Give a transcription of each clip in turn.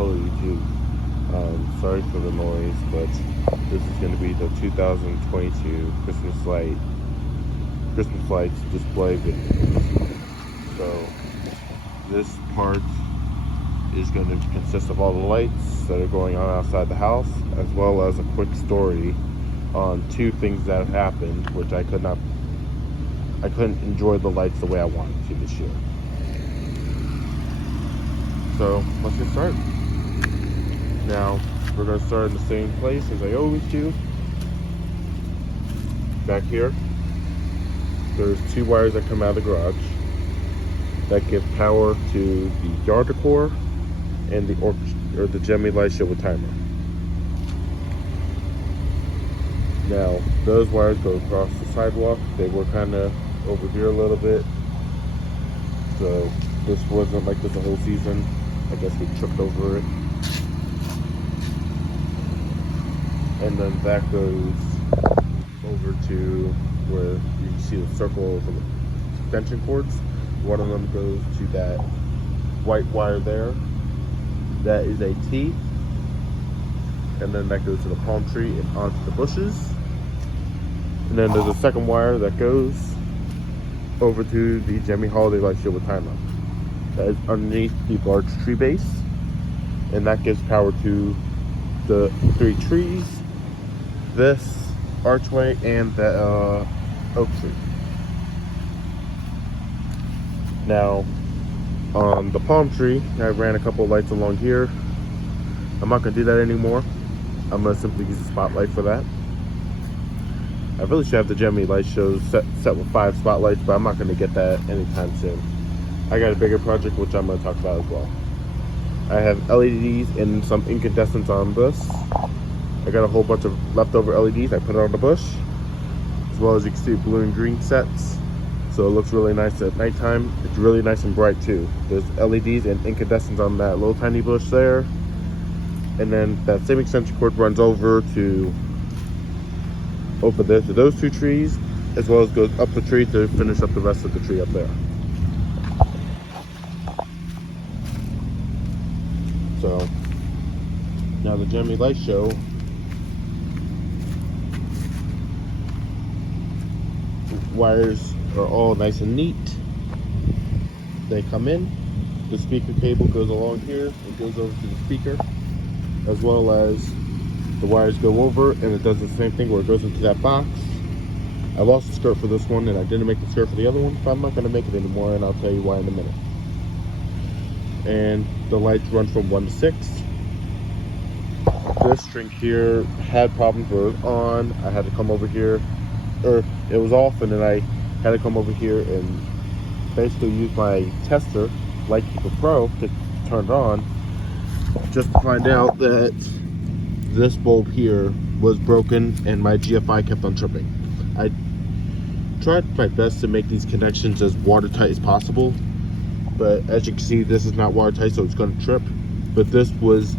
color YouTube. Sorry for the noise, but this is going to be the 2022 Christmas lights display video. So this part is going to consist of all the lights that are going on outside the house, as well as a quick story on two things that have happened, which I couldn't enjoy the lights the way I wanted to this year. So let's get started. Now we're going to start in the same place as I always do. Back here, there's two wires that come out of the garage that give power to the yard decor and the Gemmy light show with timer. Now those wires go across the sidewalk. They were kind of over here a little bit, so this wasn't like this the whole season. I guess we tripped over it. And then that goes over to where you can see the circle of extension cords. One of them goes to that white wire there. That is a T. And then that goes to the palm tree and onto the bushes. And then there's a second wire that goes over to the Gemmy Holiday Light Show with timer. That is underneath the large tree base. And that gives power to the three trees, this archway, and the oak tree. Now, on the palm tree, I ran a couple of lights along here. I'm not going to do that anymore. I'm going to simply use a spotlight for that. I really should have the Gemmy light shows set with 5 spotlights, but I'm not going to get that anytime soon. I got a bigger project which I'm going to talk about as well. I have LEDs and some incandescents on this. I got a whole bunch of leftover LEDs. I put it on the bush, as well as you can see blue and green sets. So it looks really nice at nighttime. It's really nice and bright too. There's LEDs and incandescents on that little tiny bush there. And then that same extension cord runs over there to those two trees, as well as goes up the tree to finish up the rest of the tree up there. So now the Gemmy light show wires are all nice and neat. They come in, the speaker cable goes along here and goes over to the speaker, as well as the wires go over, and it does the same thing where it goes into that box. I lost the skirt for this one, and I didn't make the skirt for the other one, but I'm not going to make it anymore, and I'll tell you why in a minute. And the lights run from 1 to 6. This string here had problems where it was on. I had to come over here, or it was off, and then I had to come over here and basically use my tester, Lightkeeper Pro, to turn it on, just to find out that this bulb here was broken and my GFI kept on tripping. I tried my best to make these connections as watertight as possible, but as you can see, this is not watertight, so it's going to trip. But this was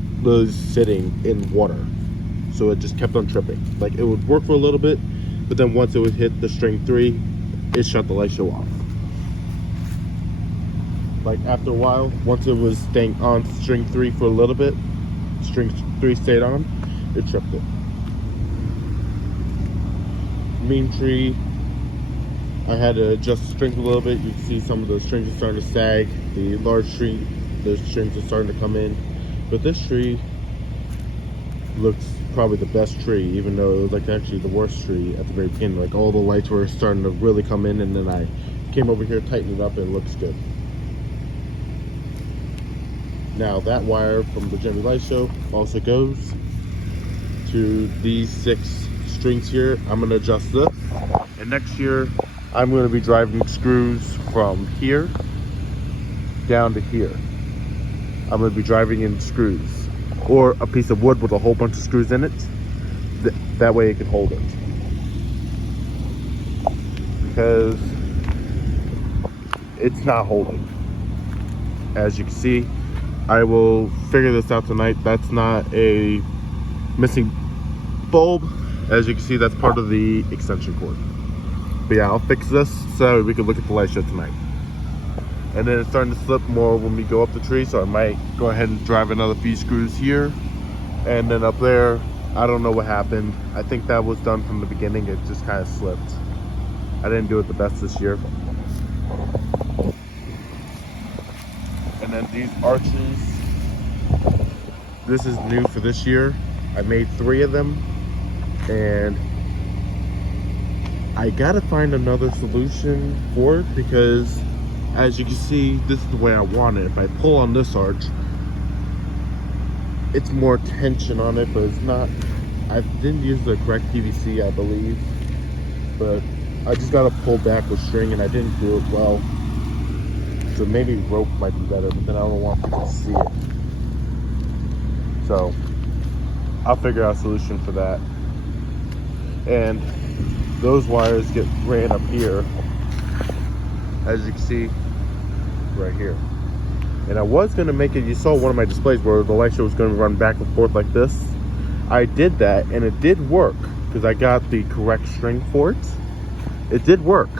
sitting in water, so it just kept on tripping. Like, it would work for a little bit, but then once it would hit the string 3, it shut the light show off. Like, after a while, once it was staying on string 3 for a little bit, string 3 stayed on, it tripped it. Mean tree, I had to adjust the strings a little bit. You can see some of the strings are starting to sag. The large tree, the strings are starting to come in. But this tree looks probably the best tree, even though it was like actually the worst tree at the very beginning. Like, all the lights were starting to really come in, and then I came over here, tightened it up, and it looks good. Now that wire from the Gemmy light show also goes to these 6 strings here. I'm going to adjust this, and next year I'm going to be driving screws from here down to here. I'm going to be driving in screws, or a piece of wood with a whole bunch of screws in it. That way it can hold it. Because it's not holding. As you can see, I will figure this out tonight. That's not a missing bulb. As you can see, that's part of the extension cord. But yeah, I'll fix this so we can look at the light show tonight. And then it's starting to slip more when we go up the tree, so I might go ahead and drive another few screws here. And then up there, I don't know what happened. I think that was done from the beginning. It just kind of slipped. I didn't do it the best this year. And then these arches, this is new for this year. I made 3 of them, and I gotta find another solution for it, because as you can see, this is the way I want it. If I pull on this arch, it's more tension on it, but it's not. I didn't use the correct PVC, I believe, but I just gotta pull back with string, and I didn't do it well. So maybe rope might be better, but then I don't want people to see it. So I'll figure out a solution for that. And those wires get ran up here, as you can see right here. And I was gonna make it, you saw one of my displays where the light show was gonna run back and forth like this. I did that, and it did work, because I got the correct string for it. It did work.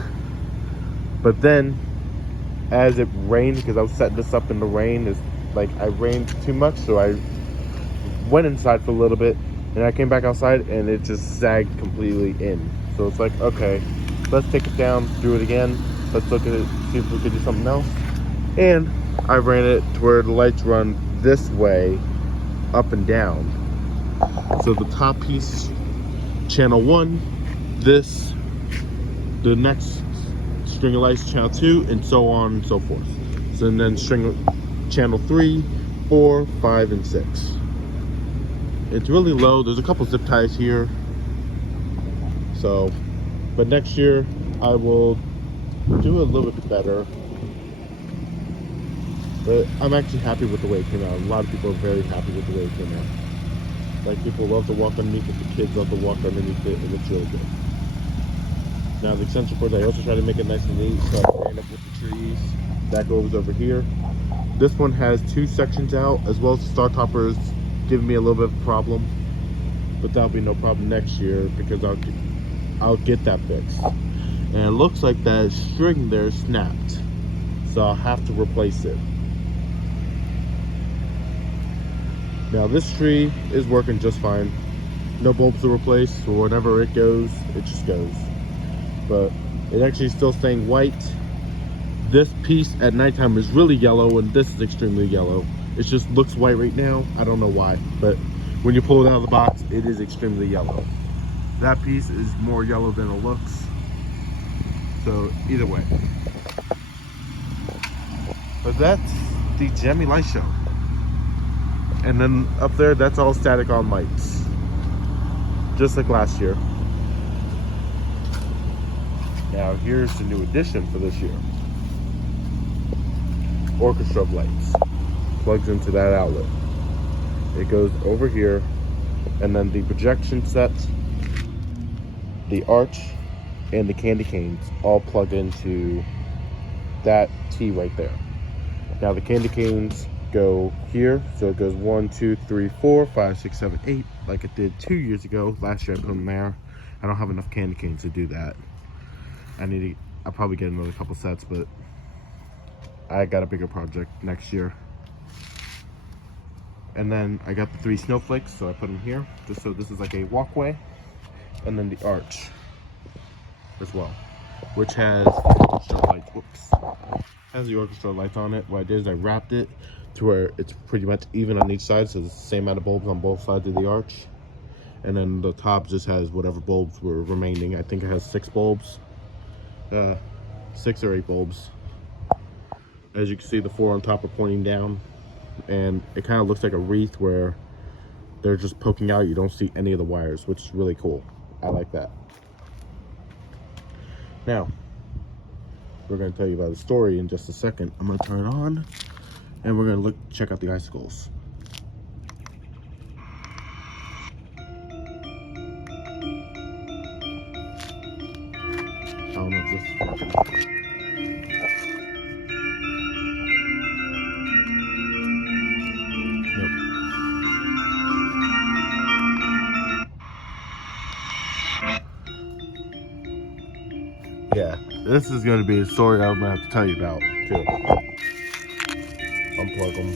But then, as it rained, because I was setting this up in the rain, is like I rained too much, so I went inside for a little bit, and I came back outside, and it just sagged completely in. So it's like, okay, let's take it down, do it again. Let's look at it, see if we could do something else. And I ran it to where the lights run this way, up and down. So the top piece, channel 1, this, the next string of lights, channel 2, and so on and so forth. So then channel 3, 4, 5, and 6. It's really low. There's a couple zip ties here. So, but next year I will do it a little bit better. But I'm actually happy with the way it came out. A lot of people are very happy with the way it came out. Like, people love to walk underneath it, the kids love to walk underneath it. It looks really good. Now the extension cord, I also try to make it nice and neat, so I ran up with the trees. That goes over here. This one has 2 sections out, as well as the star topper is giving me a little bit of a problem. But that'll be no problem next year, because I'll get that fixed. And it looks like that string there snapped, so I'll have to replace it. Now this tree is working just fine. No bulbs to replace, so whenever it goes, it just goes. But it actually is still staying white. This piece at nighttime is really yellow, and this is extremely yellow. It just looks white right now. I don't know why, but when you pull it out of the box, it is extremely yellow. That piece is more yellow than it looks. So either way. But that's the Gemmy light show. And then up there, that's all static on lights. Just like last year. Now here's the new addition for this year. Orchestra of lights. Plugs into that outlet. It goes over here, and then the projection set, the arch, and the candy canes all plug into that T right there. Now the candy canes go here, so it goes 1, 2, 3, 4, 5, 6, 7, 8, like it did 2 years ago. Last year I put them there. I don't have enough candy canes to do that. I'll probably get another couple sets, but I got a bigger project next year. And then I got the 3 snowflakes, so I put them here, just so this is like a walkway. And then the arch as well, which has orchestra lights. Whoops. Has the orchestra lights on it. What I did is I wrapped it to where it's pretty much even on each side, so it's the same amount of bulbs on both sides of the arch. And then the top just has whatever bulbs were remaining. I think it has 6 bulbs, 6 or 8 bulbs. As you can see, the 4 on top are pointing down, and it kind of looks like a wreath where they're just poking out. You don't see any of the wires, which is really cool. I like that. Now, we're going to tell you about the story in just a second. I'm going to turn it on, and we're going to check out the icicles. I don't know if this is working. Yeah, This is going to be a story I'm going to have to tell you about, too. Unplug them.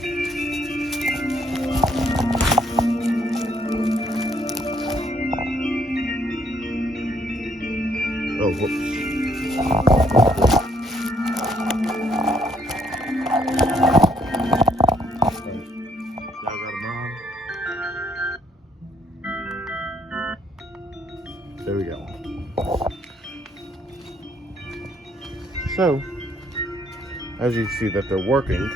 Oh, whoops. Now I got them on. There we go. So, as you see that they're working,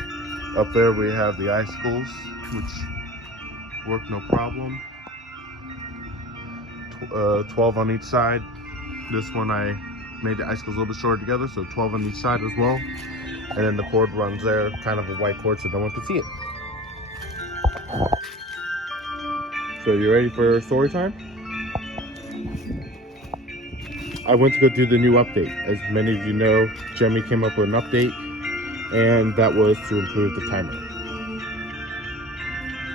up there we have the icicles, which work no problem. 12 on each side. This one I made the icicles a little bit shorter together, so 12 on each side as well. And then the cord runs there, kind of a white cord so no one can see it. So you ready for story time? I went to go do the new update. As many of you know, Jeremy came up with an update, and that was to improve the timer.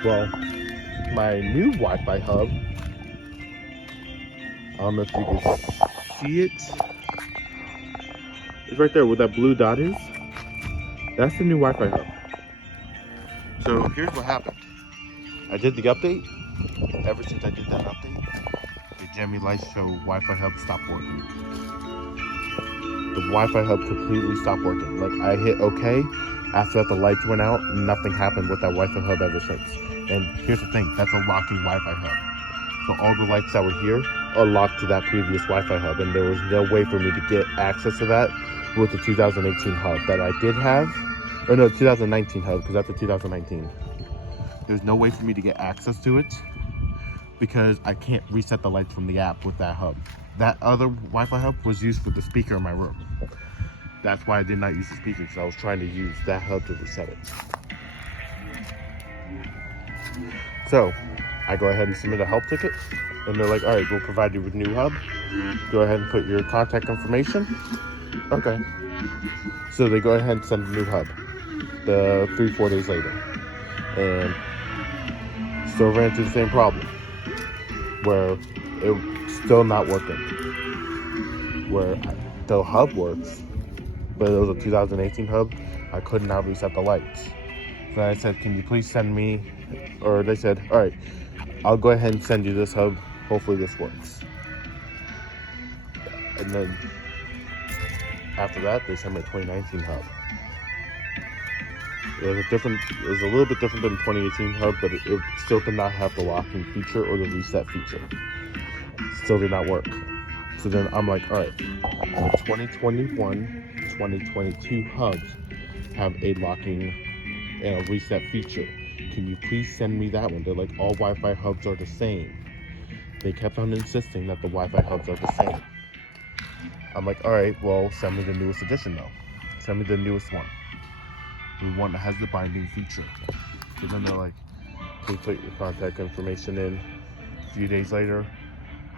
Well, my new Wi-Fi hub, I don't know if you can see it. It's right there where that blue dot is. That's the new Wi-Fi hub. So here's what happened. I did the update. Ever since I did that update, the Jeremy Light Show Wi-Fi hub stopped working. The Wi-Fi hub completely stopped working. Like, I hit OK. After that, the lights went out. Nothing happened with that Wi-Fi hub ever since. And here's the thing. That's a locking Wi-Fi hub. So all the lights that were here are locked to that previous Wi-Fi hub. And there was no way for me to get access to that with the 2018 hub that I did have. Or no, 2019 hub, because that's the 2019. There's no way for me to get access to it because I can't reset the lights from the app with that hub. That other Wi-Fi hub was used for the speaker in my room. That's why I did not use the speaker, because I was trying to use that hub to reset it. So I go ahead and submit a help ticket, and they're like, all right, we'll provide you with a new hub. Go ahead and put your contact information. Okay. So they go ahead and send a new hub 3-4 days later. And still ran into the same problem where it's still not working. Where the hub works, but it was a 2018 hub, I could not reset the lights. So I said, can you please send me, or they said, all right, I'll go ahead and send you this hub. Hopefully this works. And then after that, they sent me a 2019 hub. It was a little bit different than the 2018 hub, but it still did not have the locking feature or the reset feature. Still did not work. So then I'm like, all right, the 2021, 2022 hubs have a locking and a reset feature. Can you please send me that one? They're like, all Wi-Fi hubs are the same. They kept on insisting that the Wi-Fi hubs are the same. I'm like, all right, well, send me the newest edition though. Send me the newest one. The one that has the binding feature. So then they're like, please put your contact information in. A few days later,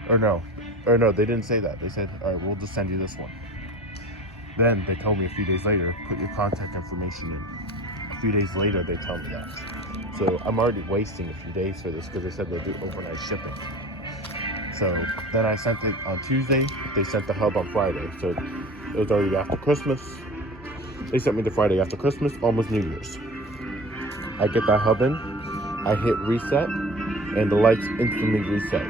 or no, they didn't say that. They said, all right, we'll just send you this one. Then they told me a few days later, put your contact information in. A few days later, they tell me that. So I'm already wasting a few days for this because they said they'll do overnight shipping. So then I sent it on Tuesday. They sent the hub on Friday. So it was already after Christmas. They sent me the Friday after Christmas, almost New Year's. I get that hub in, I hit reset, and the lights instantly reset.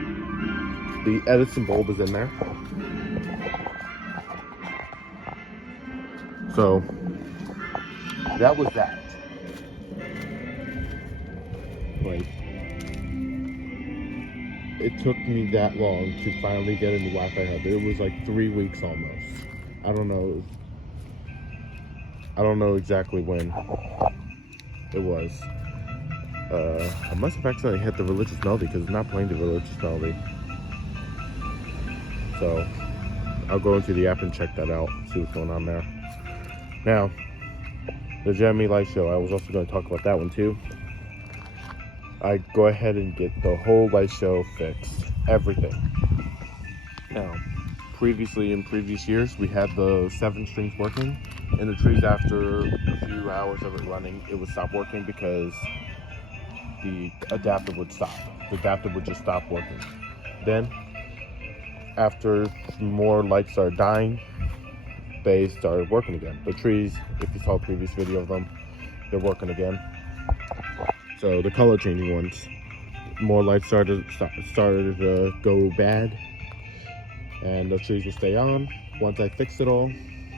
The Edison bulb is in there. So that was that. Like, it took me that long to finally get a new Wi-Fi hub. It was like 3 weeks almost. I don't know exactly when it was. I must have accidentally hit the religious melody because it's not playing the religious melody. So I'll go into the app and check that out, see what's going on there. Now, the Jeremy Light Show, I was also going to talk about that one too. I go ahead and get the whole light show fixed, everything. Now, previously in previous years, we had the 7 strings working, and the trees, after a few hours of it running, it would stop working because the adapter would stop. The adapter would just stop working. Then, after more lights started dying, they started working again. The trees, if you saw a previous video of them, they're working again. So the color changing ones, more lights started to go bad, and the trees will stay on. Once I fix it all,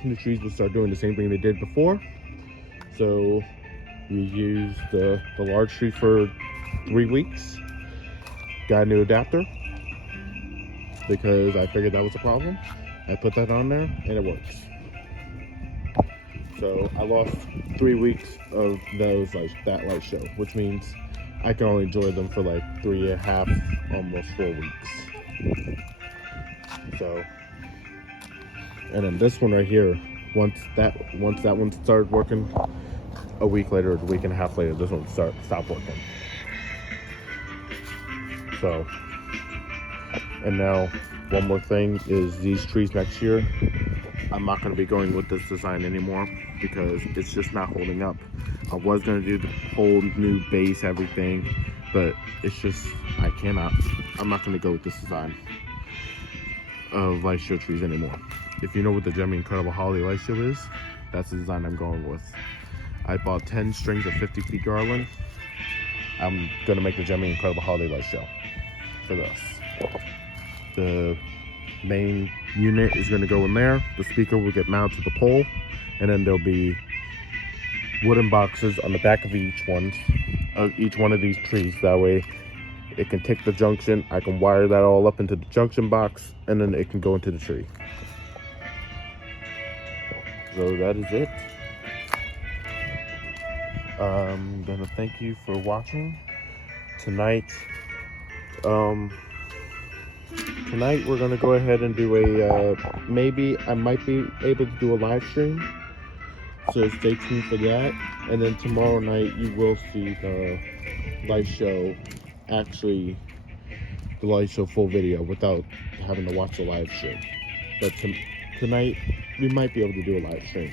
the trees will start doing the same thing they did before. So we used the large tree for 3 weeks. Got a new adapter because I figured that was a problem. I put that on there and it works. So I lost 3 weeks of those, like that light show, which means I can only enjoy them for like 3.5, almost 4 weeks. So, and then this one right here, once that one started working, a week later, a week and a half later, this one stopped working. So, and now one more thing is these trees next year, I'm not going to be going with this design anymore because it's just not holding up. I was going to do the whole new base, everything, but it's just, I'm not going to go with this design of light show trees anymore. If you know what the Gemmy Incredible Holiday Light Show is, that's the design I'm going with. I bought 10 strings of 50 feet garland. I'm going to make the Gemmy Incredible Holiday Light Show for this. The main unit is going to go in there. The speaker will get mounted to the pole, and then there'll be wooden boxes on the back of each one of these trees. That way it can take the junction. I can wire that all up into the junction box, and then it can go into the tree. So that is it. I'm gonna thank you for watching tonight. Tonight we're gonna go ahead and do a maybe I might be able to do a live stream, so stay tuned for that. And then tomorrow night you will see the light show, actually the light show full video without having to watch the live stream. But tonight we might be able to do a live stream.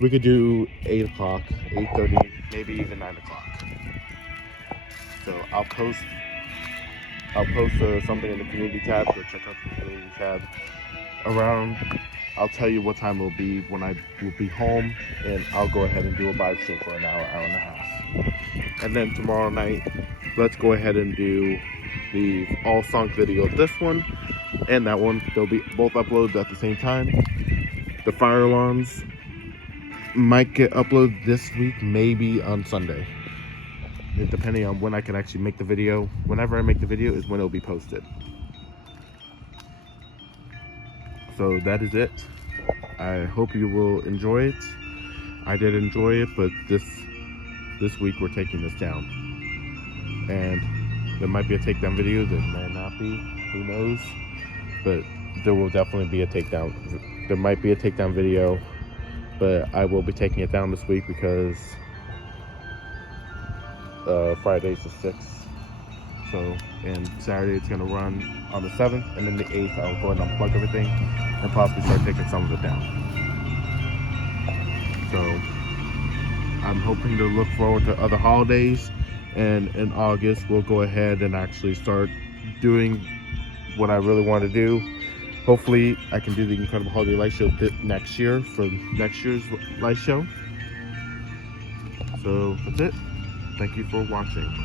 We could do 8 o'clock, 8:30, maybe even 9 o'clock. So I'll post something in the community tab. Go check out the community tab. I'll tell you what time it will be when I will be home, and I'll go ahead and do a live stream for an hour and a half. And then tomorrow night, let's go ahead and do the all song video of this one and that one. They'll be both uploaded at the same time. The fire alarms might get uploaded this week, maybe on Sunday. Depending on when I can actually make the video. Whenever I make the video is when it'll be posted. So that is it. I hope you will enjoy it. I did enjoy it, but this week we're taking this down. And there might be a takedown video, there might not be, who knows. But there will definitely be a takedown. There might be a takedown video, but I will be taking it down this week because Friday's the 6th. So, and Saturday it's gonna run on the 7th, and then the 8th I'll go ahead and unplug everything and possibly start taking some of it down. So I'm hoping to look forward to other holidays, and in August we'll go ahead and actually start doing what I really want to do. Hopefully I can do the Incredible Holiday Light Show next year for next year's light show. So that's it. Thank you for watching.